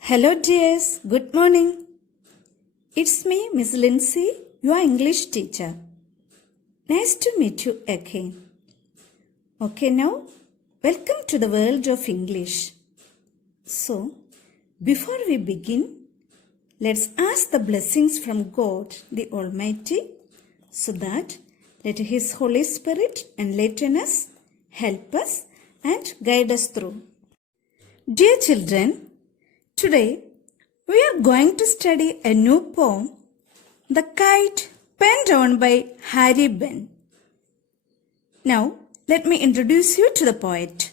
Hello dears, good morning. It's me, Miss Lincy, your English teacher. Nice to meet you again. Okay, now, welcome to the world of English. So, before we begin, let's ask the blessings from God, the Almighty, so that let His Holy Spirit enlighten us, help us, and guide us through. Dear children, today, we are going to study a new poem, The Kite, penned on by Harry Behn. Now, let me introduce you to the poet.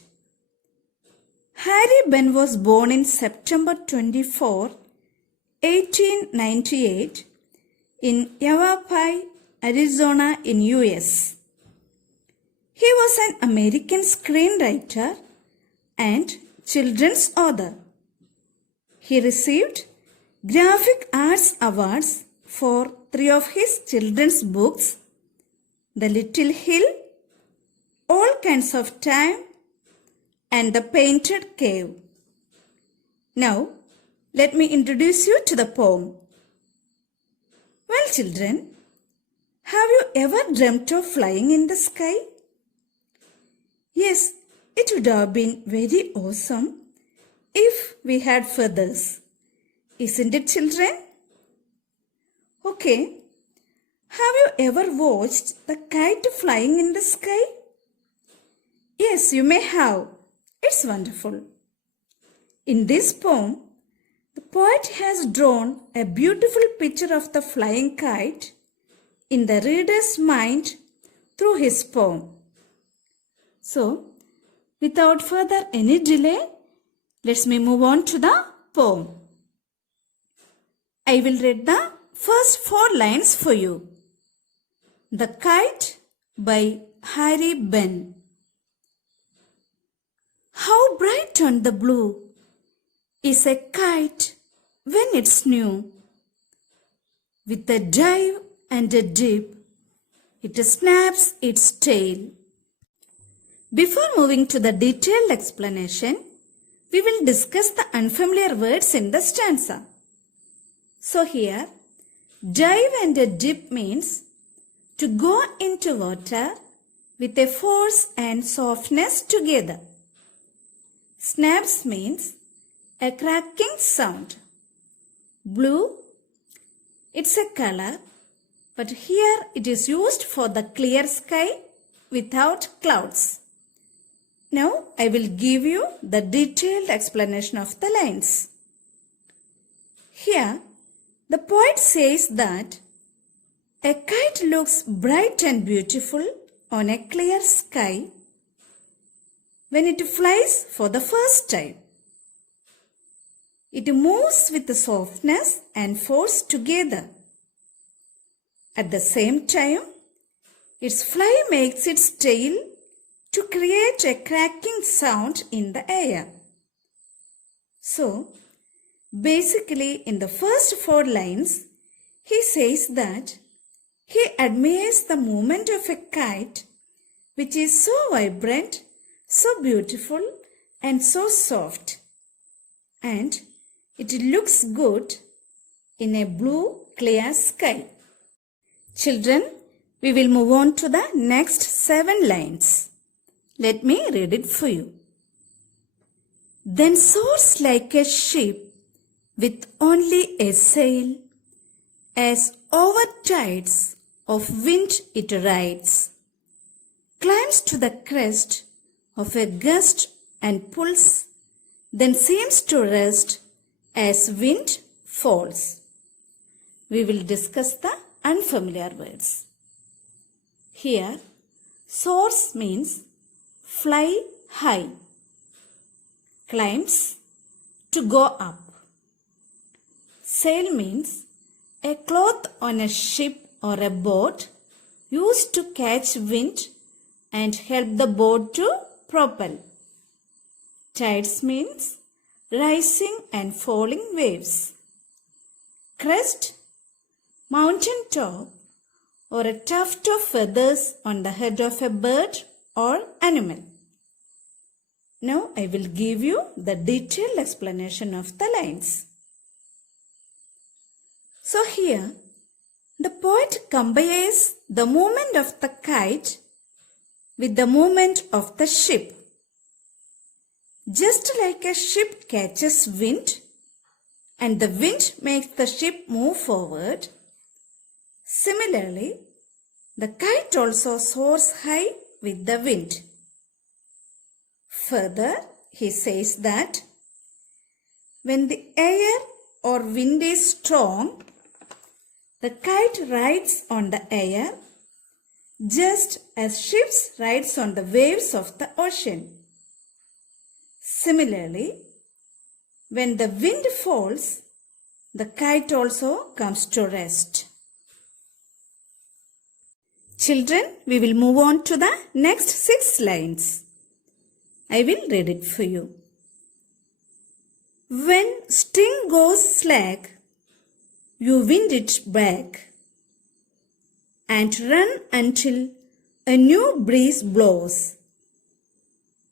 Harry Behn was born in September 24, 1898 in Yavapai, Arizona in US. He was an American screenwriter and children's author. He received Graphic Arts Awards for 3 of his children's books, The Little Hill, All Kinds of Time, and The Painted Cave. Now, let me introduce you to the poem. Well, children, have you ever dreamt of flying in the sky? Yes, it would have been very awesome if we had feathers. Isn't it, children? Okay. Have you ever watched the kite flying in the sky? Yes, you may have. It's wonderful. In this poem, the poet has drawn a beautiful picture of the flying kite in the reader's mind through his poem. So, without further any delay, let's move on to the poem. I will read the first 4 lines for you. The Kite by Harry Behn. How bright on the blue is a kite when it's new. With a dive and a dip, it snaps its tail. Before moving to the detailed explanation, we will discuss the unfamiliar words in the stanza. So here, dive and a dip means to go into water with a force and softness together. Snaps means a cracking sound. Blue, it's a color, but here it is used for the clear sky without clouds. Now, I will give you the detailed explanation of the lines. Here, the poet says that a kite looks bright and beautiful on a clear sky when it flies for the first time. It moves with softness and force together. At the same time, its fly makes its tail to create a cracking sound in the air. So, basically in the first 4 lines, he says that he admires the movement of a kite which is so vibrant, so beautiful and so soft. And it looks good in a blue clear sky. Children, we will move on to the next 7 lines. Let me read it for you. Then soars like a ship with only a sail, as over tides of wind it rides, climbs to the crest of a gust and pulls, then seems to rest as wind falls. We will discuss the unfamiliar words. Here, soars means fly high, climbs, to go up. Sail means a cloth on a ship or a boat used to catch wind and help the boat to propel. Tides means rising and falling waves. Crest, mountain top, or a tuft of feathers on the head of a bird or animal. Now I will give you the detailed explanation of the lines. So here, the poet compares the movement of the kite with the movement of the ship. Just like a ship catches wind and the wind makes the ship move forward, similarly, the kite also soars high with the wind. Further, he says that when the air or wind is strong, the kite rides on the air just as ships rides on the waves of the ocean. Similarly, when the wind falls, the kite also comes to rest. Children, we will move on to the next 6 lines. I will read it for you. When string goes slack, you wind it back and run until a new breeze blows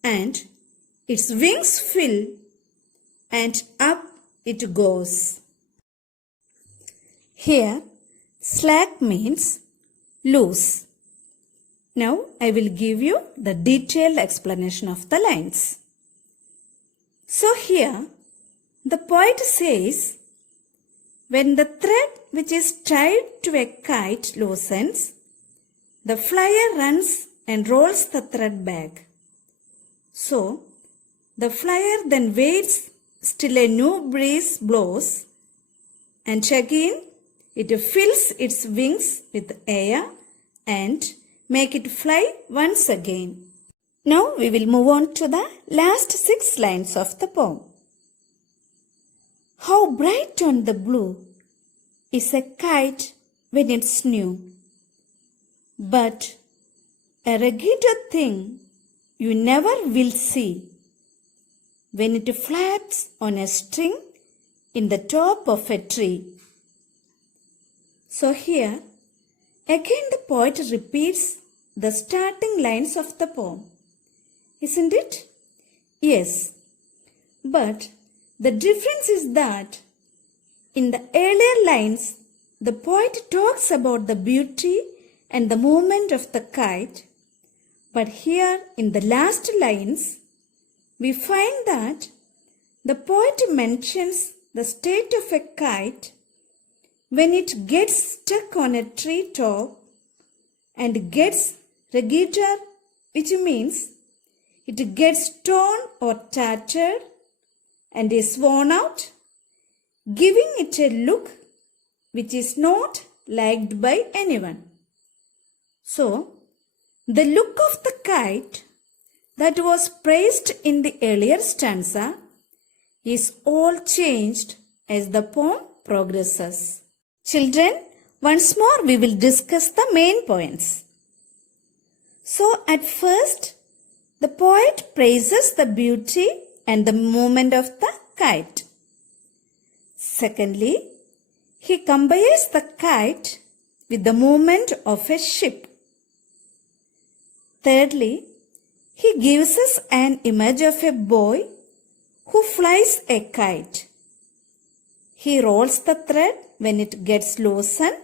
and its wings fill and up it goes. Here, slack means loose. Now I will give you the detailed explanation of the lines. So here, the poet says, when the thread which is tied to a kite loosens, the flyer runs and rolls the thread back. So, the flyer then waits till a new breeze blows, and again it fills its wings with air and make it fly once again. Now we will move on to the last 6 lines of the poem. How bright on the blue is a kite when it's new, but a raggeder thing you never will see when it flaps on a string in the top of a tree. So here, again the poet repeats the starting lines of the poem. Isn't it? Yes. But the difference is that in the earlier lines, the poet talks about the beauty and the movement of the kite. But here in the last lines, we find that the poet mentions the state of a kite when it gets stuck on a tree top and gets raggeder, which means it gets torn or tattered and is worn out, giving it a look which is not liked by anyone. So, the look of the kite that was praised in the earlier stanza is all changed as the poem progresses. Children, once more we will discuss the main points. So, at first, the poet praises the beauty and the movement of the kite. Secondly, he compares the kite with the movement of a ship. Thirdly, he gives us an image of a boy who flies a kite. He rolls the thread when it gets loosened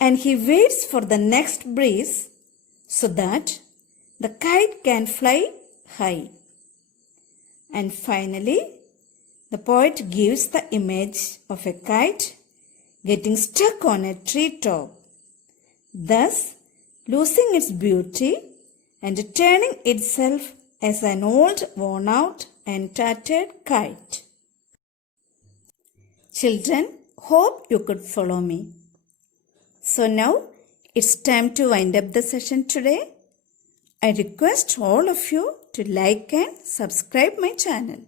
and he waits for the next breeze so that the kite can fly high. And finally, the poet gives the image of a kite getting stuck on a tree top, thus losing its beauty and turning itself as an old, worn out and tattered kite. Children, hope you could follow me. So now it's time to wind up the session today. I request all of you to like and subscribe my channel.